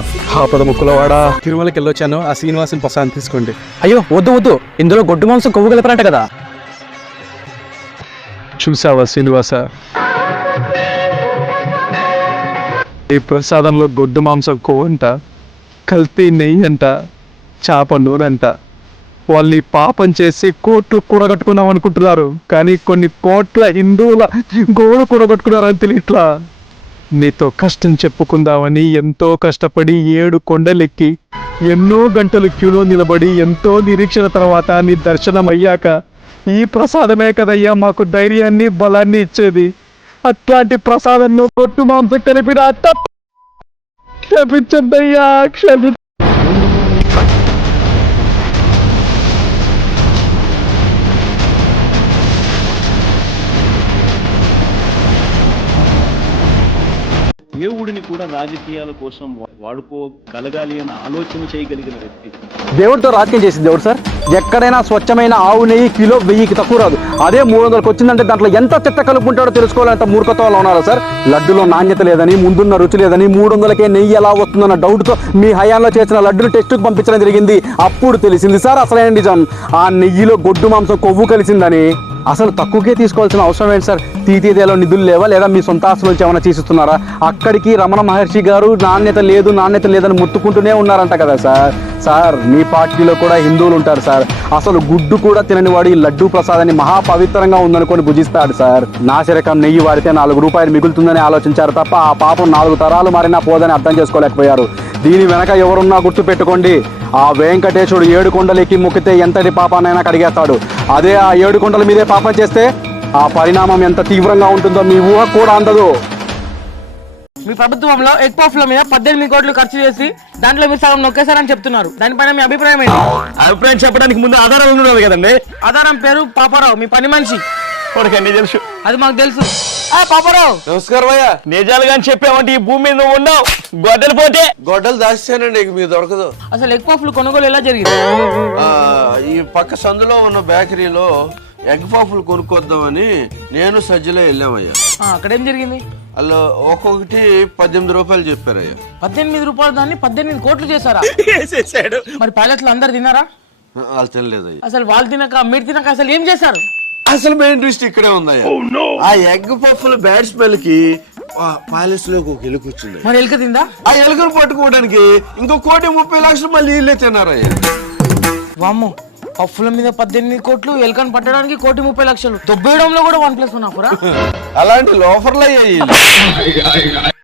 వచ్చాను ఆపద ముక్కులవాడా? తిరుమలకి వెళ్ళొచ్చాను. ఆ శ్రీనివాసుని ప్రసాదం తీసుకోండి. అయ్యో వద్దు వద్దు. ఇందులో గొడ్డు మాంసం కొవ్వు కలిపారంట కదా. చూసావా శ్రీనివాస? ఈ ప్రసాదంలో గొడ్డు మాంసం కొవ్వంట కల్తీ నెయ్యి అంట చేప నూనెంట వాళ్ళని పాపం చేసి కోట్లు కూడగట్టుకున్నాం అనుకుంటున్నారు. కానీ కొన్ని కోట్ల హిందువుల గోడ కూడగట్టుకున్నారని తెలియట్లా. నీతో కష్టం చెప్పుకుందామని ఎంతో కష్టపడి ఏడు కొండలెక్కి ఎన్నో గంటలు క్యూలో నిలబడి ఎంతో నిరీక్షణ తర్వాత నీ దర్శనం అయ్యాక ఈ ప్రసాదమే కదయ్యా మాకు ధైర్యాన్ని బలాన్ని ఇచ్చేది. అట్లాంటి ప్రసాదంలో కొట్టు మాంసం కలిపిన క్షమించద్దయ్యా క్షమి దేవుడిని కూడా రాజకీయాల కోసం వాడుకోగలగాలి అన్న ఆలోచన చేయగలిగిన వ్యక్తి. దేవుడితో రాజకీయం చేసింది దేవుడు సార్? ఎక్కడైనా స్వచ్ఛమైన ఆవు నెయ్యి కిలో వెయ్యికి తక్కువ రాదు. అదే మూడు వందలకు వచ్చిందంటే దాంట్లో ఎంత చెత్త కలుపుకుంటాడో తెలుసుకోవాలంత మూర్ఖత్వంలో ఉన్నారా సార్? లడ్డులో నాణ్యత లేదని ముందున్న రుచి లేదని మూడు వందలకే నెయ్యి ఎలా వస్తుందన్న డౌట్తో మీ హయాంలో చేసిన లడ్డులు టెస్టుకు పంపించడం జరిగింది. అప్పుడు తెలిసింది సార్ అసలైన నిజం. ఆ నెయ్యిలో గొడ్డు మాంసం కొవ్వు కలిసిందని. అసలు తక్కువకే తీసుకోవాల్సిన అవసరం ఏంటి సార్? తీతీదేలో నిధులు లేవా లేదా మీ సొంత ఆస్తుల నుంచి ఏమైనా చేసిస్తున్నారా? అక్కడికి రమణ మహర్షి గారు నాణ్యత లేదు నాణ్యత లేదని ముత్తుకుంటూనే ఉన్నారంట కదా సార్. సార్ మీ పార్టీలో కూడా హిందువులు ఉంటారు సార్. అసలు గుడ్డు కూడా తినని వాడు ఈ లడ్డు ప్రసాదాన్ని మహాపవిత్రంగా ఉందనుకొని భుజిస్తాడు సార్. నాసిరకం నెయ్యి వాడితే నాలుగు రూపాయలు మిగులుతుందని ఆలోచించారు తప్ప ఆ పాపం నాలుగు తరాలు మారినా పోదని అర్థం చేసుకోలేకపోయారు. దీని వెనక ఎవరున్నా గుర్తు పెట్టుకోండి ఆ వెంకటేశుడు ఏడు కొండలెక్కి మొక్కితే ఎంతటి పాపానైనా కడిగేస్తాడు. అదే ఆ ఏడు కొండల మీదే పాపం చేస్తే ఆ పరిణామం ఎంత తీవ్రంగా ఉంటుందో మీ ఊహ కూడా అందదు. మీ ప్రభుత్వంలో ఎగ్ పఫ్ల మీద పద్దెనిమిది కోట్లు ఖర్చు చేసి దాంట్లో మీరు సగం నొక్కేశారని చెప్తున్నారు. దానిపైన మీ అభిప్రాయం ఏంటి? అభిప్రాయం చెప్పడానికి ముందు ఆధారాలు ఉండదు కదండి. ఆధారం పేరు పాపారావు మీ పని మనిషి. వాడికి తెలుసు. అది మాకు తెలుసు. ఆ పాపారావు. నమస్కారం అయ్యా. చెప్పామంటే ఈ భూమి మీద నువ్వు ఉండవు గొడ్డలు పోతే? గొడ్డలు దాచానండి ఇక మీ దొరకదు. అసలు ఎగ్ పఫ్లు కొనుగోలు ఎలా జరిగింది? ఆ, ఈ పక్క సందులో ఉన్న బేకరీలో ఎగ్ పఫ్లు కొనుక్కొద్దామని నేను సజ్జలో వెళ్ళామయ్యా. ఆ, అక్కడ ఏం జరిగింది? వాళ్ళు ఒక్కొక్కటి పద్దెనిమిది రూపాయలు చెప్పారయ్యా. పద్దెనిమిది రూపాయలు దాన్ని పద్దెనిమిది కోట్లు చేశారా? మరి ప్యాలెట్లు అందరు తిన్నారా? ఆ, వాళ్ళు తినలేదయ్యా. అసలు వాళ్ళు తినక మీరు తినక అసలు ఏం చేశారు? అసలు మెయిన్ ట్విస్ట్ ఇక్కడే ఉందయ్యా. ఆ ఎగ్ పఫ్ల బ్యాడ్ స్మెల్కి ప్యాలెస్లోకి ఒక ఎలుక వచ్చింది. మరి ఎలుక తిందా? ఆ ఎలుకను పట్టుకోవడానికి ఇంకో కోటి ముప్పై లక్షలు మళ్ళీ వీళ్ళే తిన్నారయ్యా. వామ్మో పఫ్ల మీద పద్దెనిమిది కోట్లు ఎలుకను పట్టడానికి కోటి ముప్పై లక్షలు. దొబ్బేయడంలో కూడా వన్ ప్లస్ ఆఫరా అలాంటి లోఫర్లు అయ్యాయి.